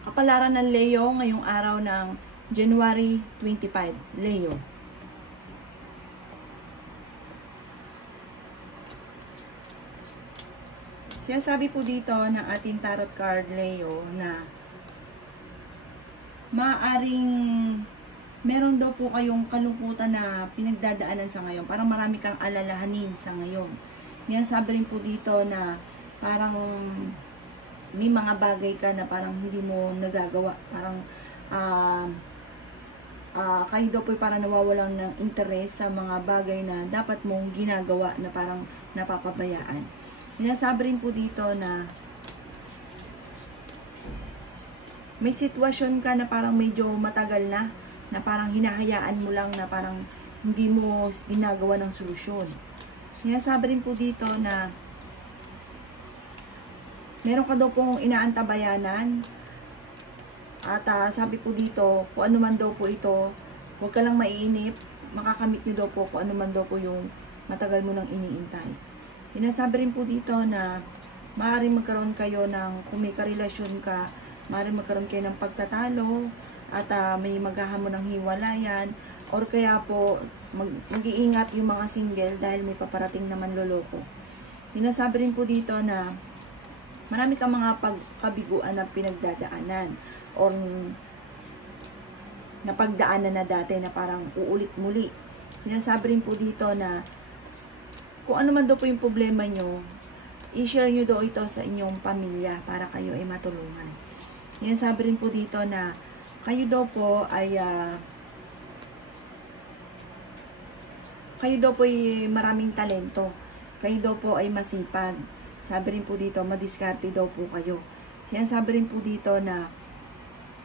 Kapalaran ng Leo ngayong araw ng January 25, Leo. Sinasabi po dito ng ating tarot card, Leo, na maaaring meron daw po kayong kalungkutan na pinagdadaanan sa ngayon. Parang marami kang alalahanin sa ngayon. Sinasabi rin po dito na parang may mga bagay ka na parang hindi mo nagagawa. Parang kayo daw po parang nawawalan ng interes sa mga bagay na dapat mong ginagawa na parang napapabayaan. Sinasabi rin po dito na may sitwasyon ka na parang medyo matagal na parang hinahayaan mo lang na parang hindi mo ginagawa ng solusyon. Sinasabi rin po dito na meron ka daw pong inaantabayanan at sabi po dito, kung ano man daw po ito, huwag ka lang maiinip, makakamit nyo daw po kung ano man daw po yung matagal mo nang iniintay. Sinasabi rin po dito na maaaring magkaroon kayo ng, kung may karelasyon ka, maaaring magkaroon kayo ng pagtatalo at may maghahamon ng hiwalayan, or kaya po mag-iingat yung mga single dahil may paparating naman loloko. Sinasabi rin po dito na marami kang mga pagkabiguan na pinagdadaanan or napagdaanan na dati na parang uulit muli. Sinasabi rin po dito na kung ano man daw po yung problema nyo, i-share nyo daw ito sa inyong pamilya para kayo ay matulungan. Sinasabi rin po dito na kayo daw po ay maraming talento. Kayo daw po ay masipag. Sabi rin po dito, madiskarte daw po kayo. Sinasabi rin po dito na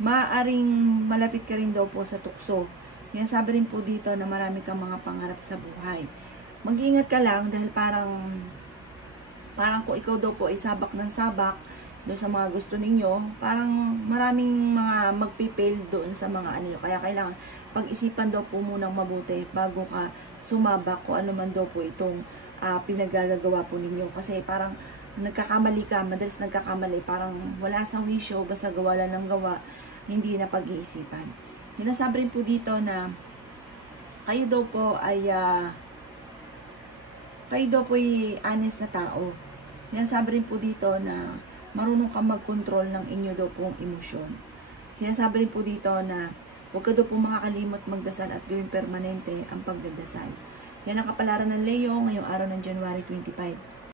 maaaring malapit ka rin daw po sa tukso. Sinasabi rin po dito na marami kang mga pangarap sa buhay. Mag-iingat ka lang dahil parang kung ikaw daw po ay sabak ng sabak doon sa mga gusto ninyo, parang maraming mga magpipail doon sa mga ano. Kaya kailangan pag-isipan daw po munang mabuti bago ka sumabak kung ano man daw po itong pinagagagawa po ninyo. Kasi parang nagkakamali ka, madalas nagkakamali, parang wala sa wisyo, basta gawa lang ng gawa, hindi na pag-iisipan. Sinasabi rin po dito na kayo daw po ay honest na tao. Sinasabi rin po dito na marunong ka mag-control ng inyo daw pong emosyon. Sinasabi rin po dito na huwag ka daw po makakalimot magdasal at gawing permanente ang pagdadasal. Yan ang kapalaran ng Leo ngayong araw ng January 25.